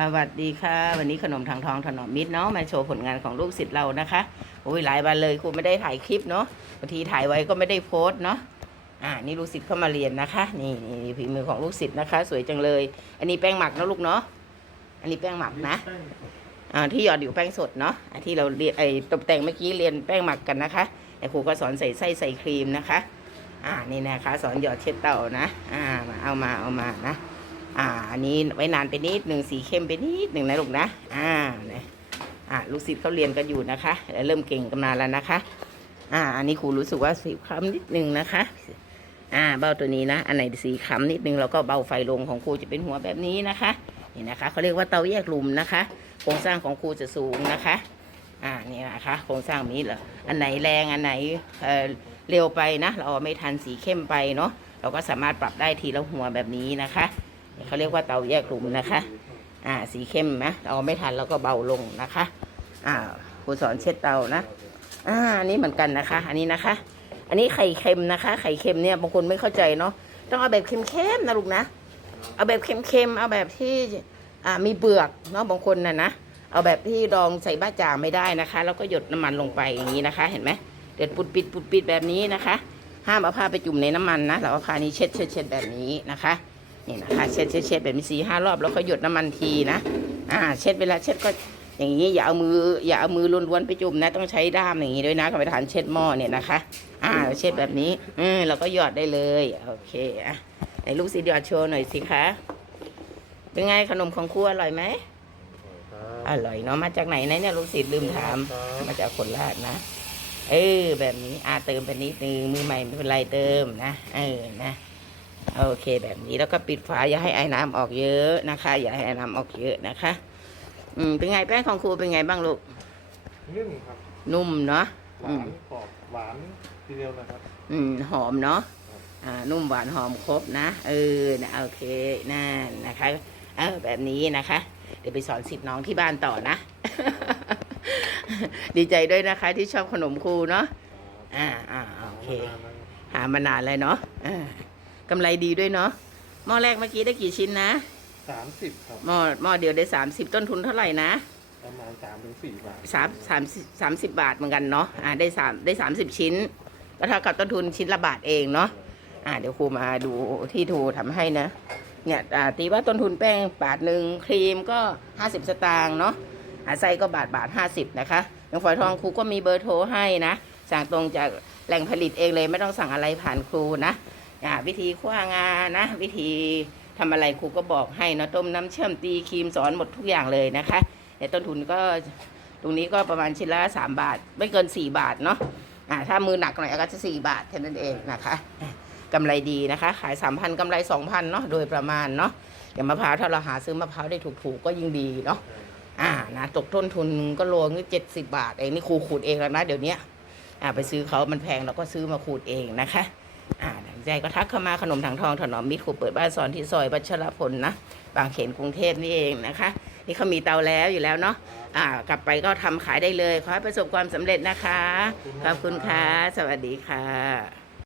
สวัสดีค่ะ วันนี้ขนมทางทองถนอมมิตรเนาะมาโชว์ผลงานของลูกศิษย์เรานะคะโอ้ยหลายวันเลยครูไม่ได้ถ่ายคลิปเนาะบางทีถ่ายไว้ก็ไม่ได้โพสต์เนาะอ่านี่ลูกศิษย์เข้ามาเรียนนะคะ นี่นี่ฝีมือของลูกศิษย์นะคะ สวยจังเลย อันนี้แป้งหมักนะลูกเนาะอันนี้แป้งหมักนะอ่าที่หยอดอยู่แป้งสดเนาะอ่าที่เราเรียนไอ้ตกแต่งเมื่อกี้เรียนแป้งหมักกันนะคะแต่ครูก็สอนใส่ไส้ใส่ครีมนะคะ อ่านี่นะคะ สอนหยอดเช็ดเต่านะ อ่ามาเอามาเอามานะ อ่าอันนี้ไว้นานไปนิดหนึ่งสีเข้มไปนิดหนึ่งนะลูกนะอ่าเนี่ยอ่าลูกศิษย์เขาเรียนกันอยู่นะคะ เริ่มเก่งกันมาแล้วนะคะ อ่า อันนี้ครูรู้สึกว่าสีคล้ำนิดหนึ่งนะคะ อ่าเบ้าตัวนี้นะ อันไหนสีคล้ำนิดนึงเราก็เบาไฟลงของครูจะเป็นหัวแบบนี้นะคะนี่นะคะเขาเรียกว่าเตาแยกหลุมนะคะ โครงสร้างของครูจะสูงนะคะ อ่านี่นะคะโครงสร้างนี้เหรออันไหนแรงอันไหนเอ่อเร็วไปนะ เราไม่ทันสีเข้มไปเนาะเราก็สามารถปรับได้ทีละหัวแบบนี้นะคะ เขาเรียกว่าเตาแยกหลุมนะคะ อ่า สีเข้มนะเราไม่ทันเราก็เบาลงนะคะ อ่าครูสอนเช็ดเตานะ อ่าอันนี้เหมือนกันนะคะ อันนี้นะคะ อันนี้ไข่เค็มนะคะ ไข่เค็มเนี่ยบางคนไม่เข้าใจเนาะ ต้องเอาแบบเค็มๆนะลูกนะ เอาแบบเค็มๆ เอาแบบที่ อ่า มีเปลือกเนาะบางคนน่ะนะ เอาแบบที่ดองใส่บ้าจ่างไม่ได้นะคะ แล้วก็หยดน้ำมันลงไปอย่างนี้นะคะ เห็นไหมเด็ดปุดปิดปุดปิดแบบนี้นะคะ ห้ามเอาผ้าไปจุ่มในน้ำมันนะเราเอาผ้านี้เช็ดเช็ดเช็ดแบบนี้นะคะ นี่นะคะเช็ดเช็ดเช็ดแบบนี้สี่ห้ารอบแล้วก็หยดน้ำมันทีนะ อ่า เช็ดเวลาเช็ดก็อย่างนี้อย่าเอามืออย่าเอามือล้วนๆไปจุ่มนะ ต้องใช้ด้ามอย่างนี้ด้วยนะกรรมฐานเช็ดหม้อเนี่ยนะคะ อ่าเช็ดแบบนี้อืมเราก็หยอดได้เลยโอเคอะไหนลูกศิษย์หยอดโชว์หน่อยสิคะเป็นไงขนมของครูอร่อยไหมอร่อยเนาะมาจากไหนนะเนี่ยลูกศิษย์ลืมถามมาจากคนลาดนะ เออแบบนี้อาเติมไปนิดนึงมือใหม่ไม่เป็นไรเติมนะเออนะ โอเคแบบนี้แล้วก็ปิดฝาอย่าให้ไอ้น้ำออกเยอะนะคะ อย่าให้ไอ้น้ำออกเยอะนะคะ อืมเป็นไงแป้งของครูเป็นไงบ้างลูกนึ่งครับนุ่มเนาะหวานกรอบหวานทีเดียวนะครับ อืมหอมเนาะอ่านุ่มหวานหอมครบนะเออนะโอเคนั่นนะคะเออแบบนี้นะคะ เดี๋ยวไปสอนสิทธิ์น้องที่บ้านต่อนะ ดีใจด้วยนะคะ ที่ชอบขนมครูเนาะอ่าอ่าโอเคหามานานเลยเนาะอ่า กำไรดีด้วยเนาะหม้อแรกเมื่อกี้ได้กี่ชิ้นนะสามสิบครับ หม้อหม้อเดียวได้สามสิบต้นทุนเท่าไหร่นะประมาณสามถึงสี่บาทสามสามสามสิบบาทเหมือนกันเนาะอ่าได้สามได้สามสิบชิ้นก็เท่ากับต้นทุนชิ้นละบาทเองเนาะอ่าเดี๋ยวครูมาดูที่ทูทำให้นะ เนี่ยอ่าตีว่าต้นทุนแป้งบาทหนึ่งครีมก็ห้าสิบสตางค์เนาะอ่าไส้ก็บาทบาทห้าสิบนะคะอย่างฝอยทองครูก็มีเบอร์โทรให้นะสั่งตรงจากแหล่งผลิตเองเลยไม่ต้องสั่งอะไรผ่านครูนะอ่า วิธีคว้างานะ วิธีทำอะไรครูก็บอกให้เนาะต้มน้ำเชื่อมตีครีมสอนหมดทุกอย่างเลยนะคะแต่ต้นทุนก็ตรงนี้ก็ประมาณชิ้นละสามบาท ไม่เกินสี่บาทเนาะถ้ามือหนักหน่อยก็จะสี่บาทแค่นั้นเองนะคะกำไรดีนะคะ ขายสามพันกำไรสองพันเนาะโดยประมาณเนาะอย่างมะพร้าวถ้าเราหาซื้อมะพร้าวได้ถูกๆก็ยิ่งดีเนาะอ่านะตกต้นทุนก็โลนึงเจ็ดสิบบาทเองนี่ครูขูดเองแล้วนะเดี๋ยวนี้อ่าไปซื้อเขามันแพงเราก็ซื้อมาขูดเองนะคะ อ่าใจก็ทักเข้ามาขนมถังทองถนอมมิตรครูเปิดบ้านสอนที่ซอยวัชรพลนะบางเขนกรุงเทพนี่เองนะคะ นี่เขามีเตาแล้วอยู่แล้วเนาะอ่ากลับไปก็ทำขายได้เลย ขอให้ประสบความสำเร็จนะคะ ขอบคุณค่ะ สวัสดีค่ะ